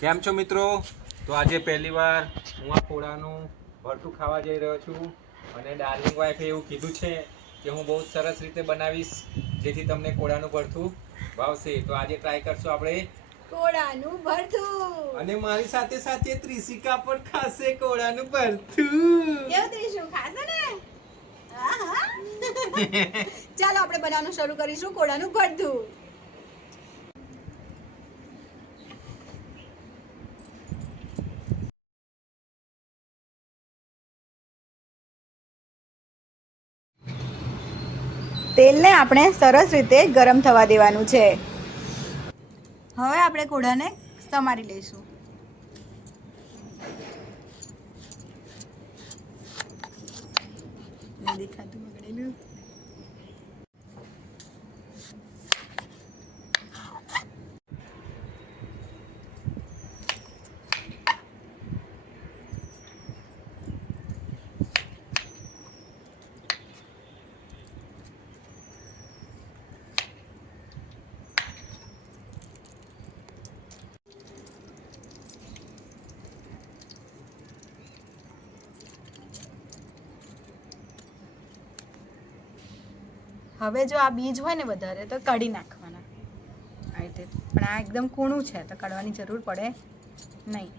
કેમ છો મિત્રો? તો આજે પહેલી વાર હું આ કોળાનું ભરતું ખાવા જઈ રહ્યો છું અને ડાર્લિંગ વાઈફે એવું કીધું છે કે હું બહુ સરસ રીતે બનાવીશ જેથી તમને કોળાનું ભરતું ભાવશે. તો આજે ટ્રાય કરશું આપણે. કોળાનું ભરથું. અને મારી સાથે સાથે ત્રિશિકા પણ ખાશે કોળાનું ભરતું કેવું ત્રીશું ખાશે ને? ચાલો આપણે બનાવવાનું શરૂ કરીશું કોળાનું ભરથું. તેલને આપણે સરસ રીતે ગરમ થવા દેવાનું છે. હવે આપણે કોળાને સમારી લઈશું. દેખાતું બગડેલું. હવે જો આ બીજ હોય ને વધારે, તો કાઢી નાખવાના. આ રીતે પણ આ એકદમ કૂણું છે, તો કાઢવાની જરૂર પડે નહીં.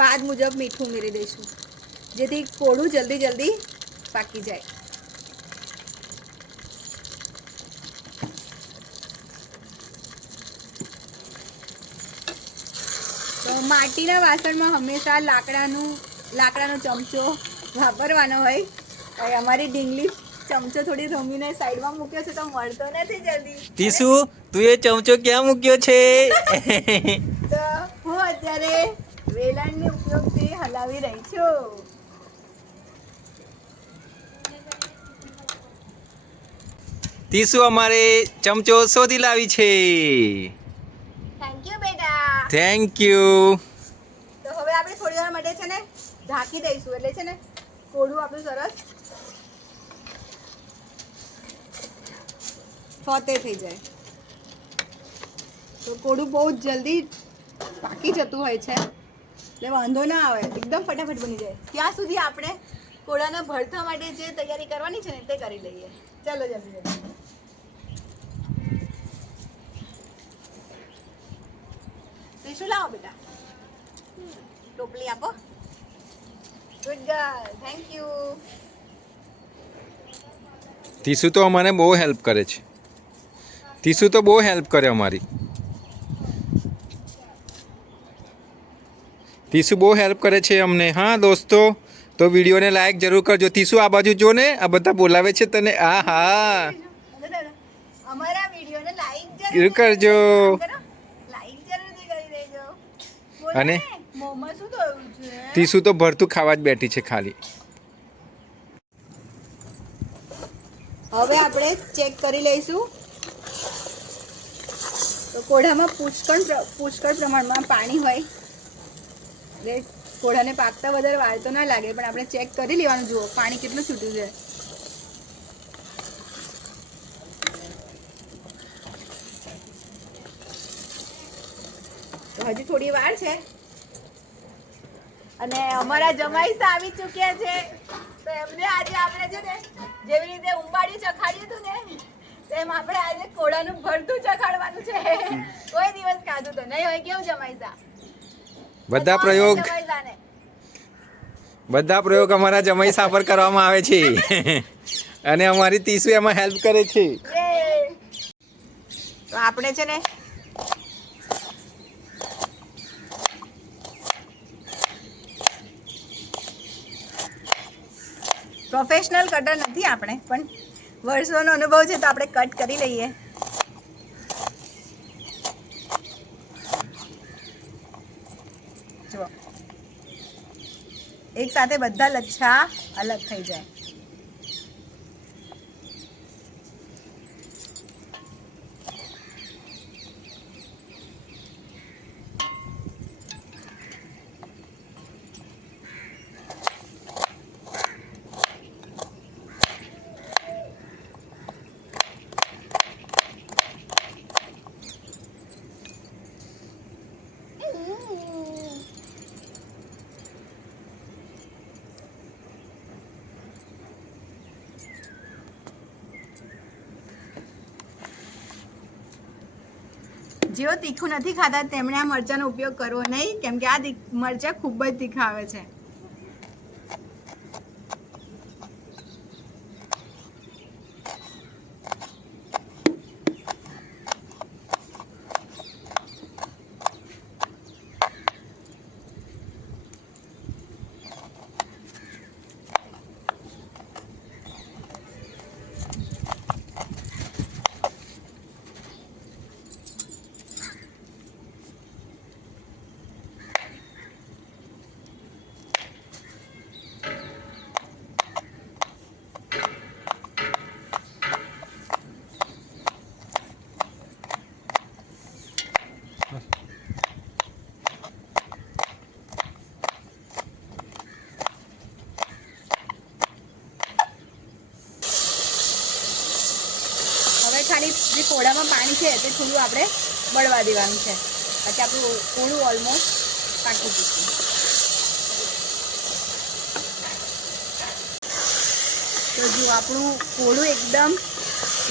સ્વાદ મુજબ મીઠું ઉમેરી દઈશું. જેથી કોળું જલ્દી જલ્દી પાકી જાય. તો માટીના વાસણમાં હંમેશા લાકડાનું લાકડાનો ચમચો વાપરવાનો હોય. અમારી ડીંગલી ચમચો થોડી રમીને સાઈડમાં મૂક્યો છે તો મળતો નથી જલ્દી. ટીસુ તું એ ચમચો ક્યાં મૂક્યો છે? તો હું અત્યારે વેલણની ઉપયોગથી હલાવી રહી છું. તીસુ અમારે ચમચો શોધી લાવી છે. થેન્ક યુ બેટા. થેન્ક યુ તો હવે આપણે થોડી વાર માટે છે ને ઢાંકી દઈશું એટલે છે ને કોળું આપણું સરસ ફોતે થઈ જાય. તો કોળું બહુ જ જલ્દી પાકી જતું હોય છે. એટલે વાંધો ના આવે. એકદમ ફટાફટ બની જાય. ત્યાં સુધી આપણે કોળાના ભરથા માટે જે તૈયારી કરવાની છે ને, તે કરી લઈએ. ચાલો જલ્દી જલ્દી ત્રીસું લાવો બેટા? ટોપલી આપો. ગુડ ગર્લ થેન્ક યુ તીસુ તો અમને બહુ હેલ્પ કરે છે. તીસુ તો બહુ હેલ્પ કરે અમારી. ટીસુ બહુ હેલ્પ કરે છે અમને. હા દોસ્તો તો વિડીયોને લાઈક જરૂર કરજો. તીસુ આ બાજુ જો ને આ બધા બોલાવે છે તને. આ હા. જરૂર કરજો. અને? ટીસુ તો ભરતું ખાવા જ બેઠી છે ખાલી. હવે આપણે ચેક કરી લઈશું. તો કોઢામાં પુષ્કળ પુષ્કળ પ્રમાણમાં પાણી હોય. એટલે કોઢાને પાકતા વધારે વાર તો ના લાગે, પણ આપણે ચેક કરી લેવાનું, જુઓ, પાણી કેટલું છૂટ્યું છે. હજી થોડી વાર છે. અને અમારા જમાઈ આવી ચૂક્યા છે. તો એમને આજે આપણે છે ને, જેવી રીતે ઉંબાડી ચખાડ્યું હતું ને, તેમ આપણે આજે કોળાનું ભરતું ચખાડવાનું છે. કોઈ દિવસ ખાધું તો નહીં હોય, કેવું જમાઈ સા બધા પ્રયોગ બધા પ્રયોગ અમારા જમાઈ સાપર કરવામાં આવે છે. અને અમારી તીસુ એમાં હેલ્પ કરે છે. તો આપણે છે ને પ્રોફેશનલ કટર નથી આપણે પણ વર્ષોનો અનુભવ છે તો આપણે કટ કરી લઈએ. એક સાથે બધા લચ્છા અલગ થઈ જાય. જેઓ તીખું નથી ખાતા, તેમણે આ મરચાંનો ઉપયોગ કરવો નહીં, કેમ કે આ મરચાં ખૂબ જ તીખા આવે છે હવે ખાલી જે કોળામાં પાણી છે તે થોડું આપણે બળવા દેવાનું છે. પછી આપણું કોળું ઓલમોસ્ટ પાકી જશે તો જો આપણું કોળું એકદમ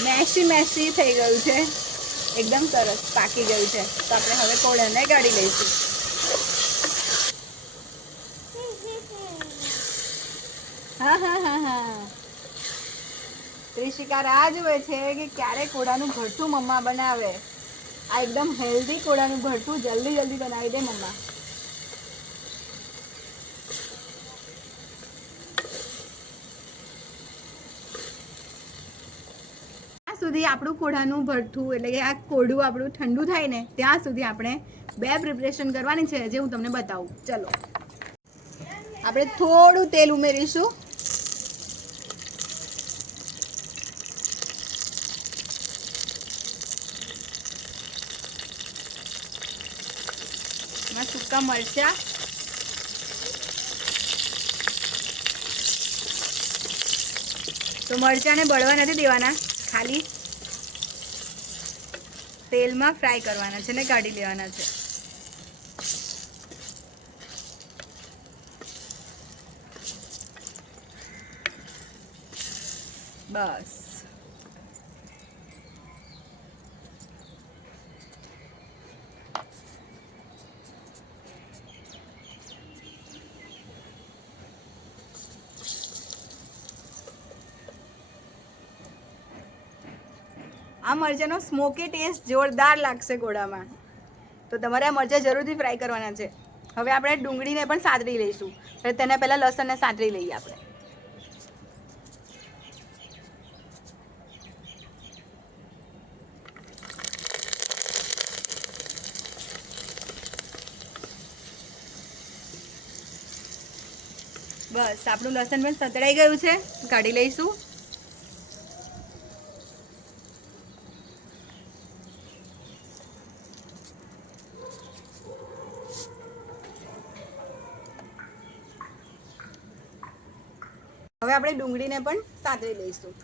મેસી મેસી થઈ ગયું છે. એકદમ સરસ પાકી ગયું છે. તો આપણે હવે કોળાને કાઢી લઈશું હા હા હા હા ત્રિશિકા રાહ જુએ છે કે ક્યારે કોળાનું ભરતું મમ્મા બનાવે. આ એકદમ હેલ્ધી કોળાનું ભરતું જલ્દી જલ્દી બનાવી દે મમ્મા. ત્યાં સુધી આપણું કોળાનું ભરથું એટલે કે આ કોળું આપણું ઠંડુ થાય ને ત્યાં સુધી આપણે બે પ્રિપરેશન કરવાની છે જે હું તમને બતાવું. ચલો. આપણે થોડું તેલ ઉમેરીશું. સૂકા મરચા તો મરચાંને બળવા નથી દેવાના, ખાલી તેલમાં ફ્રાય કરવાના છે ને કાઢી લેવાના છે. બસ. આ મરચાંનો સ્મોકી ટેસ્ટ જોરદાર લાગશે ગોળામાં. તો તમારે આ મરચાં જરૂરથી ફ્રાય કરવાના છે. હવે આપણે ડુંગળીને પણ સાતરી લઈશું. એટલે તેના પહેલાં લસણને સાતરી લઈએ આપણે. બસ, આપણું લસણ પણ સતળાઈ ગયું છે. કાઢી લઈશું હવે આપણે ડુંગળીને પણ સાતરી લઈશું.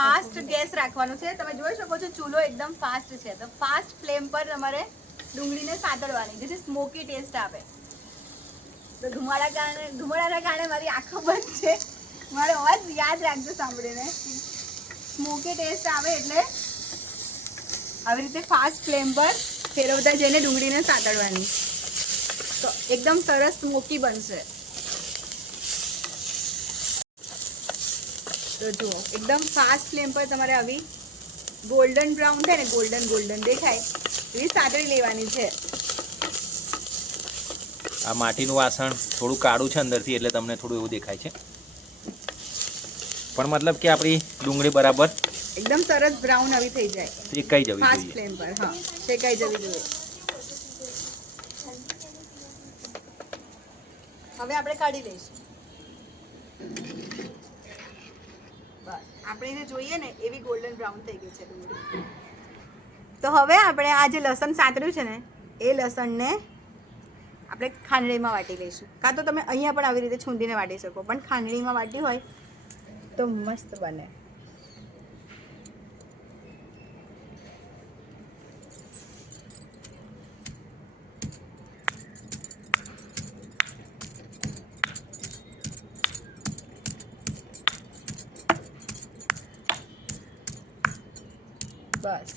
ફાસ્ટ ગેસ રાખવાનું છે. તમે જોઈ શકો છો, ચૂલો એકદમ ફાસ્ટ છે. તો ફાસ્ટ ફ્લેમ પર તમારે ડુંગળીને સાતળવાની જેથી સ્મોકી ટેસ્ટ આવે. તો ધુમાડા કારણે, ધુમાડાના કારણે મારી આંખો બંધ છે. મારો અવાજ યાદ રાખજો સાંભળીને. સ્મોકી ટેસ્ટ આવે એટલે આવી રીતે ફાસ્ટ ફ્લેમ પર ફેરવતા જઈને ડુંગળીને સાતળવાની તો એકદમ સરસ સ્મોકી બનશે. તો જુઓ એકદમ ફાસ્ટ ફ્લેમ પર તમારે આવી ગોલ્ડન બ્રાઉન થાય ને ગોલ્ડન ગોલ્ડન દેખાય એવી સાતળી લેવાની છે. આ માટીનું વાસણ થોડું કાળું છે અંદરથી એટલે તમને થોડું એવું દેખાય છે. પણ મતલબ કે આપણી ડુંગળી બરાબર એકદમ સરસ બ્રાઉન આવી થઈ જાય. શેકાઈ જવી ફાસ્ટ ફ્લેમ પર હા શેકાઈ જવી જોઈએ. હવે આપણે કાઢી લઈશું બસ આપણે એને જોઈએ ને, એવી ગોલ્ડન બ્રાઉન થઈ ગઈ છે. તો હવે આપણે આ જે લસણ સાતર્યું છે ને, એ લસણને આપણે ખાંડણીમાં વાટી લઈશું. કાં તો તમે અહીંયા પણ આવી રીતે છૂંદીને વાટી શકો, પણ ખાંડણીમાં વાટી હોય તો મસ્ત બને. બસ.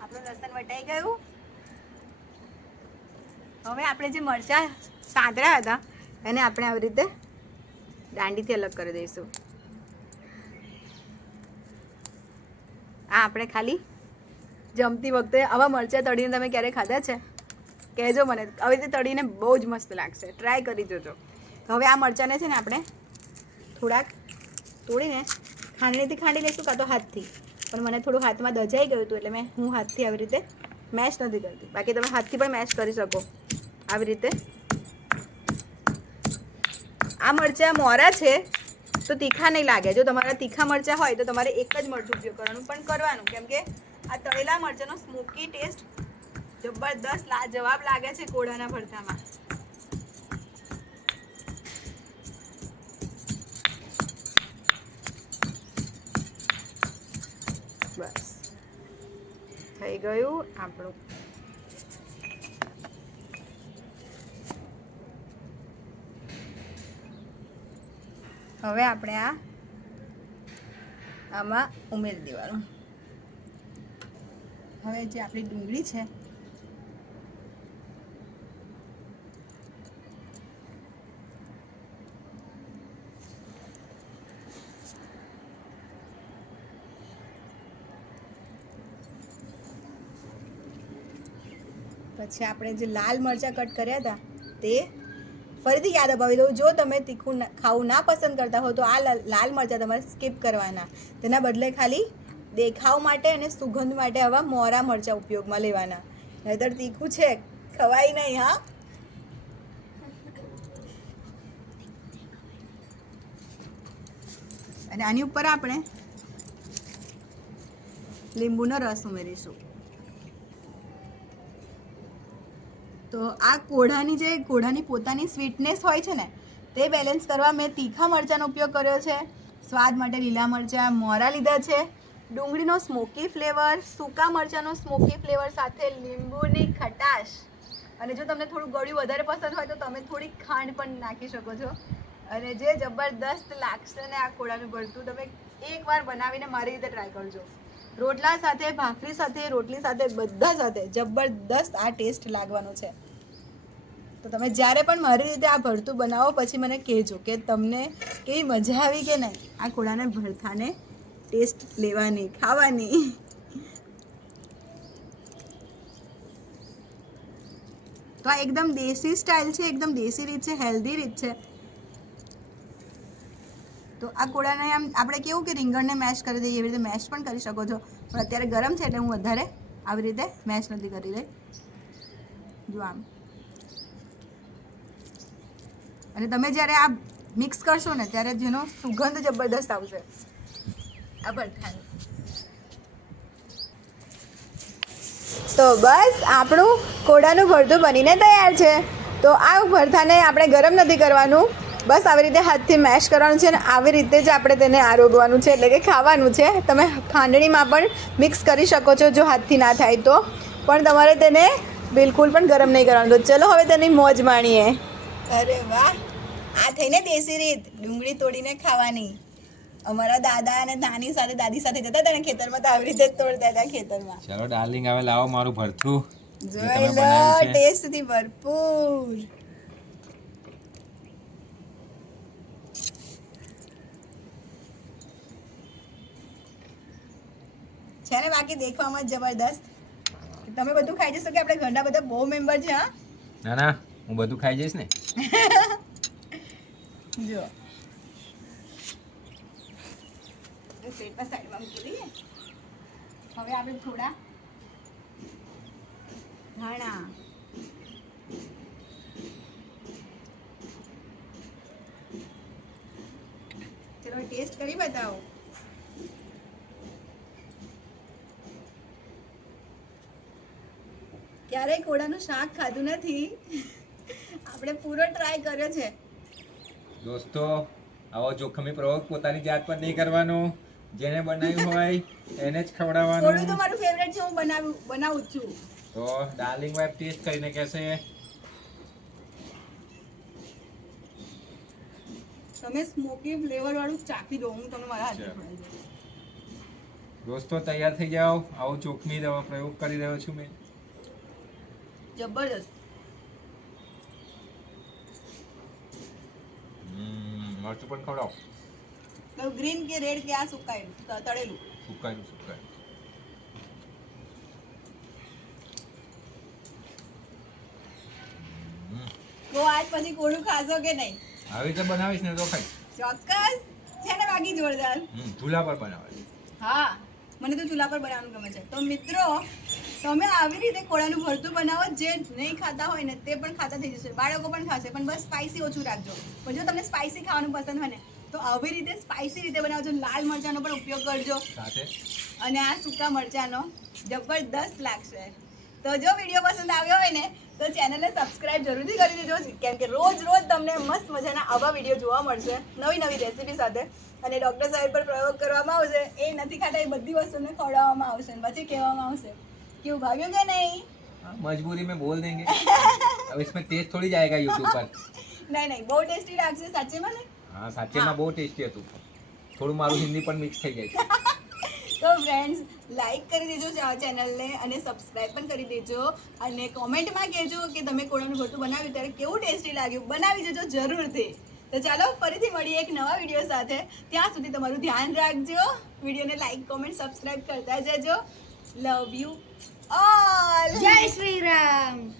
આપણું લસણ વટાઈ ગયું? હવે આપણે જે મરચાં સાંતળ્યા હતા, એને આપણે આવી રીતે દાંડીથી અલગ કરી દઈશું. આ આપણે ખાલી જમતી વખતે આવા મરચાં તળીને તમે ક્યારે ખાધા છે? કહેજો મને. આવી રીતે તળીને બહુ જ મસ્ત લાગશે. ટ્રાય કરી જોજો. હવે આ મરચાંને છે ને આપણે થોડાક તોડીને ખાંડણીથી ખાંડી લઈશું કાં તો હાથથી. પણ મને થોડું હાથમાં દજાઈ ગયું હતું એટલે મેં હું હાથથી આવી રીતે મેશ નથી કરતી. બાકી તમે હાથથી પણ મેશ કરી શકો. આવી રીતે. આ મરચાં મોરા છે, તો તીખા નહીં લાગે. જો તમારા તીખા મરચાં હોય તો તમારે એક જ મરચું ઉપયોગ કરવાનું, પણ કરવાનું. કેમ કે આ તળેલા મરચાંનો સ્મોકી ટેસ્ટ જબરદસ્ત લાજવાબ લાગે છે કોળાના ભરતામાં બસ. થઈ ગયું આપણું. હવે આપણે આ આમાં ઉમેરી દેવાનું. હવે જે આપણી ડુંગળી છે પછી આપણે જે લાલ મરચાં કટ કર્યા હતા, તે ફરીથી યાદ અપાવી દઉં. જો તમે તીખું ખાવું ના પસંદ કરતા હો, તો આ લાલ મરચાં તમારે સ્કીપ કરવાના. તેના બદલે ખાલી દેખાવ માટે અને સુગંધ માટે આવા મોરા મરચાં ઉપયોગમાં લેવાના. નહીતર તીખું છે, ખવાય નહીં, હા? અને આની ઉપર આપણે લીંબુનો રસ ઉમેરીશું. તો આ કોઢાની જે કોઢાની પોતાની સ્વીટનેસ હોય છે ને, તે બેલેન્સ કરવા મેં તીખા મરચાંનો ઉપયોગ કર્યો છે, સ્વાદ માટે લીલા મરચાં, મોરા લીધા છે, ડુંગળીનો સ્મોકી ફ્લેવર સૂકા મરચાંનો સ્મોકી ફ્લેવર સાથે લીંબુની ખટાશ. અને જો તમને થોડું ગળ્યું વધારે પસંદ હોય તો તમે થોડી ખાંડ પણ નાખી શકો છો. અને જે જબરદસ્ત લાગશે ને આ કોળાનું ભરતું, તમે એકવાર બનાવીને મારી રીતે ટ્રાય કરજો. રોટલા સાથે, ભાખરી સાથે, રોટલી સાથે, બધા સાથે જબરદસ્ત આ ટેસ્ટ લાગવાનો છે. તો તમે જ્યારે પણ મારી રીતે આ ભરતું બનાવો, પછી મને કહેજો કે તમને કેવી મજા આવી કે નહીં? આ કોળાને ભરથાને ટેસ્ટ લેવાની, ખાવાની. તો આ એકદમ દેશી સ્ટાઇલ છે, એકદમ દેશી રીત છે હેલ્ધી રીત છે. તો આ કોળાને આમ આપણે કેવું કે રીંગણને મેશ કરી દઈએ, એવી રીતે મેશ પણ કરી શકો છો. પણ અત્યારે ગરમ છે એટલે હું વધારે આવી રીતે મેશ નથી કરી રહી. જો આમ. અને તમે જ્યારે આ મિક્સ કરશો ને, ત્યારે જેનો સુગંધ જબરદસ્ત આવશે. આ ભરથાની તો બસ, આપણું કોડાનું ભરતું બનીને તૈયાર છે. તો આ ભરથાને આપણે ગરમ નથી કરવાનું. બસ આવી રીતે હાથથી મેશ કરવાનું છે અને આવી રીતે જ આપણે તેને આરોગવાનું છે એટલે કે ખાવાનું છે. તમે ખાંડણીમાં પણ મિક્સ કરી શકો છો જો હાથથી ના થાય તો. પણ તમારે તેને બિલકુલ પણ ગરમ નહીં કરવાનું. તો ચલો હવે તેની મોજ માણીએ. અરે વાહ! આ થઈને દેશી રીત. ડુંગળી તોડીને ખાવાની. અમારા દાદા અને નાની સાથે દાદી સાથે જતા હતા ને ખેતરમાં તો આવી રીતે જ તોડતા હતા ખેતરમાં. ચલો ડાર્લિંગ હવે લાવો મારું ભરથું. જોઈ લો ટેસ્ટથી ભરપૂર. છે ને બાકી દેખવામાં જબરદસ્ત. તમે બધું ખાઈ જશો કે આપણે ઘરના બધા બહુ મેમ્બર છે હા? ના ના હું બધું ખાઈ જઈશ ને. જો. પેટમાં સાઈડમાં મૂકી દઈએ. હવે આપણે થોડા ધાણા. ચલો ટેસ્ટ કરી બતાવો. ક્યારેય કોળાનું શાક ખાધું નથી. આપણે પૂરો ટ્રાય કર્યો છે. દોસ્તો આવો જોખમી પ્રયોગ પોતાની જાત પર નહીં કરવાનો. જેને બનાવ્યું હોય એને જ કોળું તો મારું ફેવરેટ છે હું બનાવું બનાવું છું. તો ડાર્લિંગ વાઇફ ટેસ્ટ કરીને કહેશે. તમે સ્મોકી ફ્લેવર વાળું ચાખી દો હું તમને મારા હાથે. દોસ્તો તૈયાર થઈ જાઓ. આવો દવા પ્રયોગ કરી રહ્યો છું મેં. જબરદસ્ત મરચું પણ ખવડાવો. કયું ગ્રીન કે રેડ કે આ સુકાયેલું તળેલું. સુકાયેલું સુકાયેલું. તો આજ પછી કોળું ખાશો કે નહીં? આવી રીતે બનાવીશ ને તો ખાઈ ચોક્કસ. છે ને બાકી જોરદાર. ચૂલા પર બનાવે હા મને તો ચૂલા પર બનાવવાનું ગમે છે. તો મિત્રો તમે આવી રીતે કોળાનું ભરતું બનાવો જે નહીં ખાતા હોય ને તે પણ ખાતા થઈ જશે. બાળકો પણ ખાશે પણ બસ સ્પાઇસી ઓછું રાખજો. પણ જો તમને સ્પાઇસી ખાવાનું પસંદ હોય ને તો આવી રીતે સ્પાઇસી રીતે બનાવજો. લાલ મરચાંનો પણ ઉપયોગ કરજો. અને આ સૂકા મરચાંનો જબરદસ્ત લાગશે. તો જો વીડિયો પસંદ આવ્યો હોય ને તો ચેનલને સબસ્ક્રાઇબ જરૂરથી કરી દેજો. કેમ કે રોજ રોજ તમને મસ્ત મજાના આવા વીડિયો જોવા મળશે. નવી નવી રેસીપી સાથે. અને ડૉક્ટર સાહેબ પર પ્રયોગ કરવામાં આવશે. એ નથી ખાતા એ બધી વસ્તુને ખવડાવવામાં આવશે પછી કહેવામાં આવશે. કેવું ભાવ્યું કે નહીં हाँ, मजबूरी में बोल देंगे अब इसमें टेस्ट थोड़ी जाएगा यूट्यूब पर નહીં નહીં બહુ ટેસ્ટી લાગશે સાચેમાં ને હા સાચેમાં બહુ ટેસ્ટી હતું થોડું મારું હિન્દી પણ મિક્સ થઈ જાય છે તો ફ્રેન્ડ્સ લાઈક કરી દેજો આ ચેનલને અને સબસ્ક્રાઇબ પણ કરી દેજો અને કોમેન્ટમાં કહેજો કે તમે કોળાનું ભરતું બનાવ્યું ત્યારે કેવું ટેસ્ટી લાગ્યું બનાવી જજો જરૂરથી તો ચાલો ફરીથી મળીએ એક નવા વિડીયો સાથે ત્યાં સુધી તમારું ધ્યાન રાખજો વિડીયોને લાઈક કોમેન્ટ સબસ્ક્રાઇબ કરતા જજો લવ યુ ઓલ જય શ્રી રામ